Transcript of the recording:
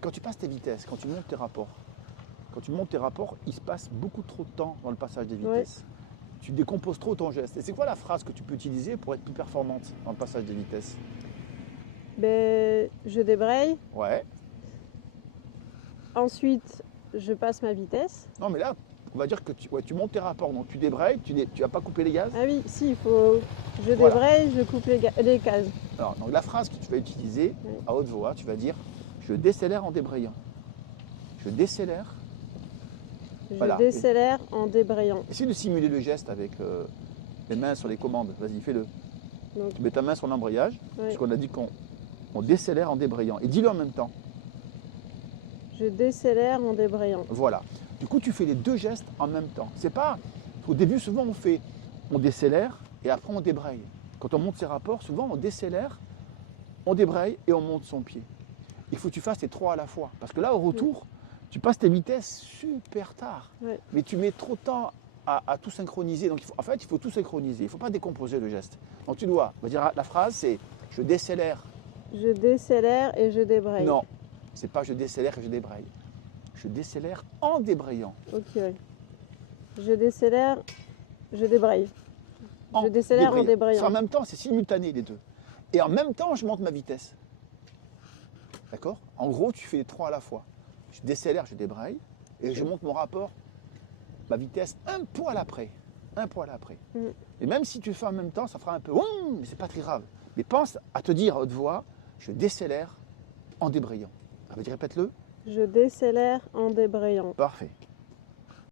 Mais quand tu passes tes vitesses, quand tu montes tes rapports, il se passe beaucoup trop de temps dans le passage des vitesses. Tu décomposes trop ton geste. Et c'est quoi la phrase que tu peux utiliser pour être plus performante dans le passage des vitesses? Ben, je débraye. Ouais. Ensuite, je passe ma vitesse. Non, mais là, on va dire que tu montes tes rapports. Donc tu débrayes, tu vas pas couper les gaz. Ah oui, si, il faut. Je Voilà. débraye, je coupe les cases. Alors, donc la phrase que tu vas utiliser à haute voix, tu vas dire je décélère en débrayant. Je décélère. Je décélère en débrayant. Essaye de simuler le geste avec les mains sur les commandes. Vas-y, fais-le. Donc, Tu mets ta main sur l'embrayage, puisqu'on a dit qu'on décélère en débrayant. Et dis-le en même temps. je décélère en débrayant. Voilà. Du coup, tu fais les deux gestes en même temps. C'est pas. Au début, souvent, on décélère et après on débraye. Quand on monte ses rapports, souvent on décélère, on débraye et on monte son pied. Il faut que tu fasses les trois à la fois. Parce que là, au retour, tu passes tes vitesses super tard. Mais tu mets trop de temps à tout synchroniser. Donc, en fait, il faut tout synchroniser. Il ne faut pas décomposer le geste. Donc, tu dois. On va dire la phrase, c'est je décélère. Je décélère et je débraye. Non, c'est pas je décélère et je débraye. Je décélère en débrayant. Ok. Je décélère, je débraye. Je décélère en débrayant. En même temps, c'est simultané les deux. Et en même temps, je monte ma vitesse. D'accord? En gros, tu fais les trois à la fois. Je décélère, je débraye, et je monte mon rapport, ma vitesse un poil après. Un poil après. Et même si tu le fais en même temps, ça fera un peu mais c'est pas très grave. Mais pense à te dire à haute voix, je décélère en débrayant. Répète-le. Je décélère en débrayant. Parfait.